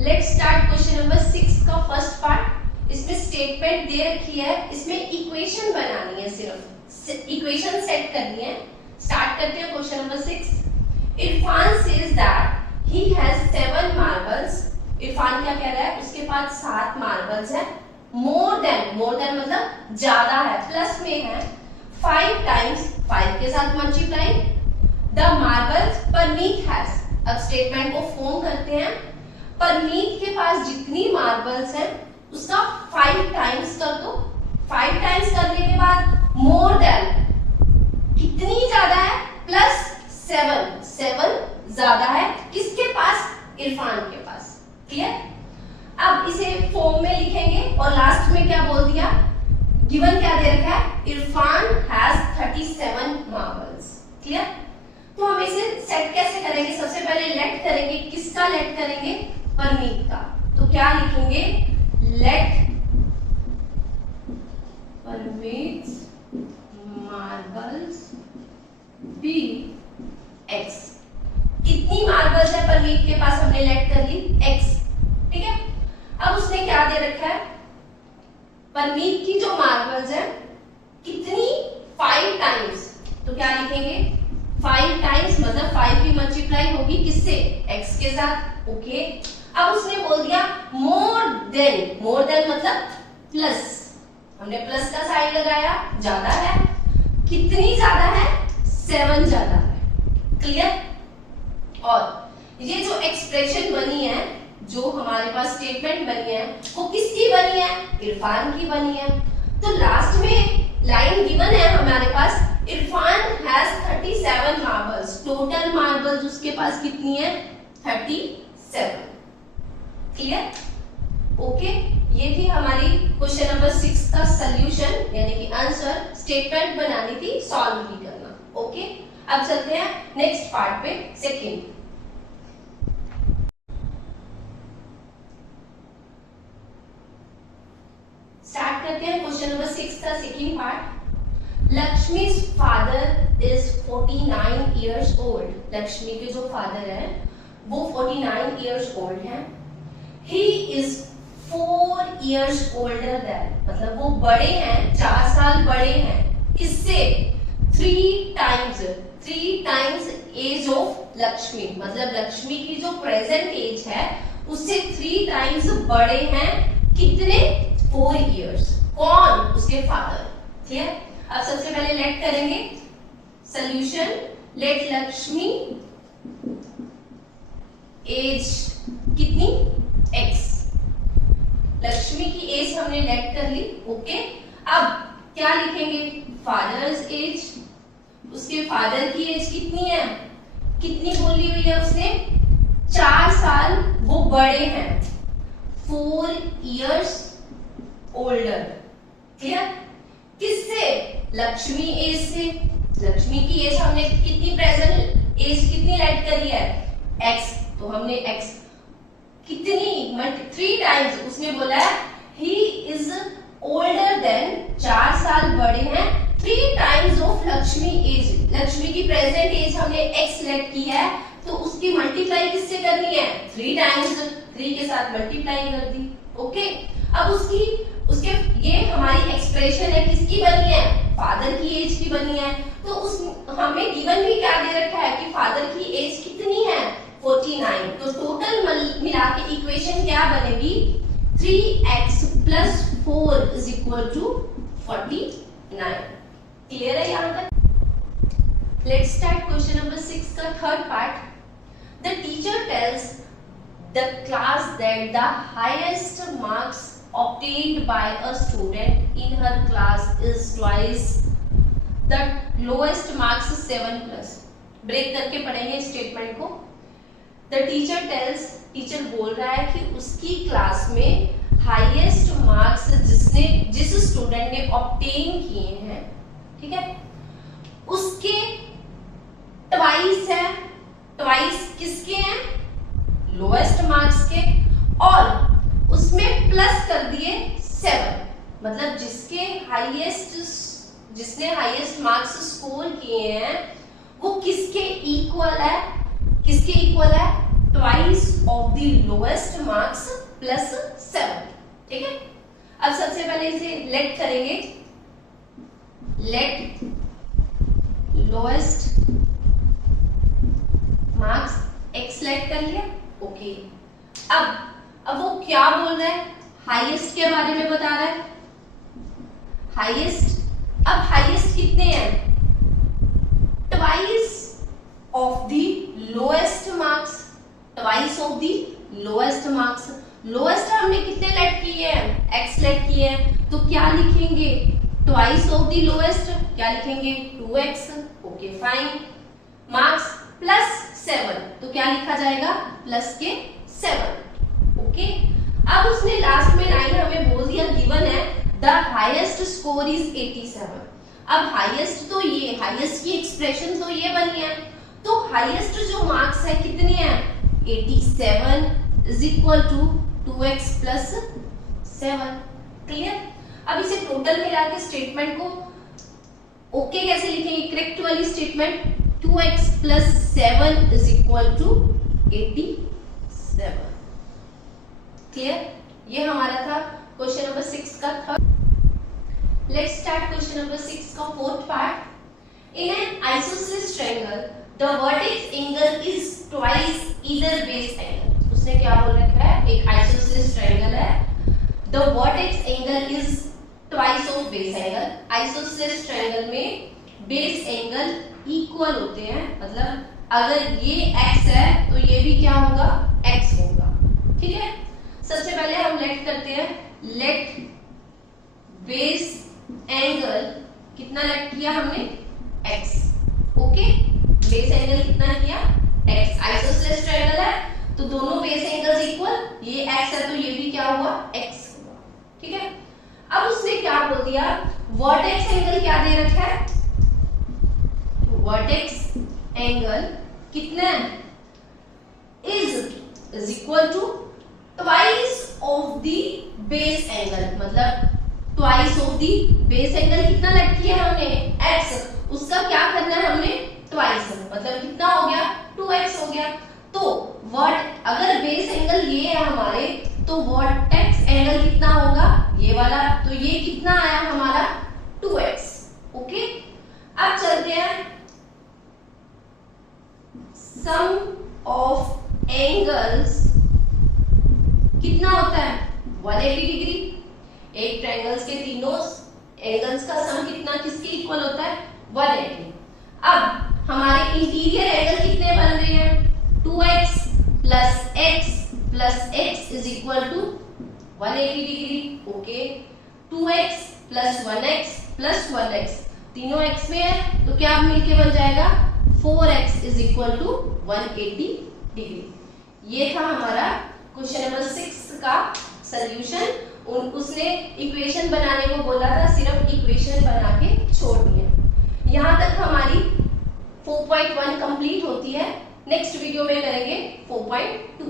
Let's start question number 6 का first part. इसमें statement दे रखी है, इसमें इक्वेशन बनानी है, सिर्फ इक्वेशन सेट करनी है। स्टार्ट करते हैं question number 6। Irfan says that he has 7 marbles. Irfan क्या कह रहा है, उसके पास 7 मार्बल्स है। मोर देन मतलब ज्यादा है, प्लस में है। 5 टाइम्स 5 के साथ multiply the marbles Parmeet has. अब स्टेटमेंट को फॉर्म करते हैं। परमीत के पास जितनी मार्बल्स हैं उसका 5 टाइम्स कर दो। 5 टाइम्स करने के बाद मोर देन कितनी ज्यादा है, प्लस 7 ज्यादा है किसके पास, इरफान के पास। क्लियर। अब इसे फॉर्म में लिखेंगे और लास्ट में क्या बोल दिया, गिवन क्या दे रखा है, इरफान हैज 37 मार्बल्स। क्लियर। तो हम इसे सेट कैसे करेंगे, सबसे पहले लेट करेंगे। किसका लेट करेंगे, परमीत का। तो क्या लिखेंगे, let Parmeet marbles B X. कितनी मार्बल्स है परमीत के पास, हमने लेट कर ली एक्स। ठीक है। अब उसने क्या दे रखा है, परमीत की जो मार्बल्स है कितनी, 5 टाइम्स। तो क्या लिखेंगे, 5 टाइम्स मतलब 5 की मल्टीप्लाई होगी किससे, x के साथ। ओके। अब उसने बोल दिया मोर देन मतलब प्लस। हमने प्लस का साइन लगाया, ज्यादा है। कितनी ज्यादा है, 7 ज्यादा है। क्लियर। और ये जो एक्सप्रेशन बनी है, जो हमारे पास स्टेटमेंट बनी है, वो किसकी बनी है, इरफान की बनी है। तो लास्ट में लाइन गिवन है हमारे पास, Irfan has 37 marbles. Total marbles उसके पास कितनी है, 37। क्लियर। ओके। ये थी हमारी क्वेश्चन नंबर 6 का सॉल्यूशन, यानी कि आंसर। स्टेटमेंट बनानी थी, सॉल्व भी करना। ओके। अब चलते हैं नेक्स्ट पार्ट पे, सेकंड। स्टार्ट करते हैं क्वेश्चन नंबर 6 का second part. Lakshmi's father is 49 years old। Lakshmi के जो फादर हैं वो 49 years old हैं। He is 4 years older than, मतलब वो बड़े हैं, 4 साल बड़े हैं किससे, 3 टाइम्स एज ऑफ लक्ष्मी। मतलब लक्ष्मी की जो प्रेजेंट एज है उससे 3 टाइम्स बड़े हैं। कितने, 4 years। कौन, उसके फादर। ठीक है। अब सबसे पहले लेट करेंगे सॉल्यूशन। लेट लक्ष्मी एज कितनी, x। लक्ष्मी की एज हमने लेट कर ली। ओके। अब क्या लिखेंगे, फादर्स एज। उसके फादर की एज कितनी है, कितनी बोली हुई है उसने, 4 साल वो बड़े हैं, 4 years older। क्लियर। किससे, लक्ष्मी एज से। लक्ष्मी की एज हमने कितनी, प्रेजेंट एज कितनी लेट करी है, x। तो हमने x कितनी, 3 टाइम्स। उसने बोला है ही इज ओल्डर देन, 4 साल बड़े हैं, 3 times of Lakshmi age. Lakshmi की प्रेजेंट एज हमने x लेट की है, तो उसकी मल्टीप्लाई किससे करनी है, 3 टाइम्स। 3 के साथ मल्टीप्लाई कर दी। ओके। अब उसके ये हमारी एक्सप्रेशन है, किसकी बनी है, फादर की एज की बनी है। तो उस हमें गिवन भी क्या दे रखा है कि फादर की एज कितनी है, 49। तो टोटल मिला के इक्वेशन क्या बनेगी, 3x + 4 = 49। क्लियर है यहाँ तक। लेट्स स्टार्ट क्वेश्चन नंबर 6 का third part. The teacher tells the class that the highest marks obtained by a student in her class is twice the lowest marks 7+। Break करके पढ़ेंगे statement को। The teacher tales, teacher बोल रहा है कि उसकी class में हाईएस्ट मार्क्स जिस स्टूडेंट ने ऑब्टेन किए हैं, ठीक है, उसके ट्वाइस है। ट्वाइस किसके हैं, लोएस्ट मार्क्स के, और उसमें प्लस कर दिए 7। मतलब जिसने हाईएस्ट मार्क्स स्कोर किए हैं वो किसके इक्वल है, किसके इक्वल है, twice of the lowest marks plus 7। ठीक है, अब सबसे पहले इसे लेट करेंगे, let lowest marks x let कर लिया। ओके, अब वो क्या बोल रहा है, हाईएस्ट के बारे में बता रहा है। हाईएस्ट, अब हाईएस्ट कितने हैं, twice of the lowest marks, twice of the lowest marks. Lowest हमने कितने लेट किए हैं, x लेट किए हैं, तो क्या लिखेंगे, ट्वाइस ऑफ द लोएस्ट, क्या लिखेंगे 2x। Okay fine, marks plus 7, तो क्या लिखा जाएगा, प्लस के 7। ओके, अब उसने लास्ट में लाइन हमें बोल दिया, गिवन है द हाईएस्ट स्कोर इज 87। अब हाईएस्ट तो ये, हाईएस्ट की एक्सप्रेशन तो ये बनी है, तो हाईएस्ट जो मार्क्स है कितने हैं, 87 is equal to 2x plus 7। Clear, अब इसे टोटल मिला के स्टेटमेंट को ओके कैसे लिखेंगे, करेक्ट वाली statement, 2x plus 7 is equal to 87। Clear, ये हमारा था क्वेश्चन नंबर 6 का third. Let's start question number 6 का fourth part. In an isosceles triangle the vertex angle is twice either base angle. उसने क्या बोल रखा है, एक आइसोसेलेस ट्रायंगल है, the vertex angle is twice of base angle. Isosceles triangle में base angle equal होते हैं, मतलब अगर ये x है तो ये भी क्या होगा, x होगा। ठीक है, सबसे पहले हम लेट करते हैं, लेट बेस एंगल, कितना लेट किया हमने, x। ओके, बेस एंगल कितना किया, x। आइसोसेलेस ट्रायंगल है तो दोनों बेस एंगल्स इक्वल, ये x है तो ये भी क्या हुआ, x हुआ। ठीक है, अब उसने क्या बोल दिया, वर्टेक्स एंगल क्या दे रखा है, वर्टेक्स एंगल कितना is equal to twice of the base angle, मतलब twice of the base angle कितना लेट किया हमने, x, उसका क्या करना है हमने, ट्वाइस, मतलब कितना हो गया, 2x हो गया। तो वर्ट, अगर बेस एंगल ये है हमारे, तो वर्टेक्स एंगल कितना होगा, ये वाला, तो ये कितना आया हमारा, 2x। ओके, अब चलते हैं, सम ऑफ एंगल्स कितना होता है, 180 डिग्री। एक ट्रायंगल्स के तीनों एंगल्स का सम कितना, किसके इक्वल होता है, 180। अब हमारे इंटीरियर एंगल कितने बन रहे हैं, 2x plus x is equal to 180 degree. Okay, 2x plus 1x plus 1x, तीनों x में है तो क्या मिलके बन जाएगा, 4x is equal to 180 degree. ये था हमारा क्वेश्चन नंबर 6 का सॉल्यूशन। उसने इक्वेशन बनाने को बोला था, सिर्फ इक्वेशन बना के छोड़ दिया। यहाँ तक हमारी 4.1 कंप्लीट होती है, नेक्स्ट वीडियो में करेंगे 4.2।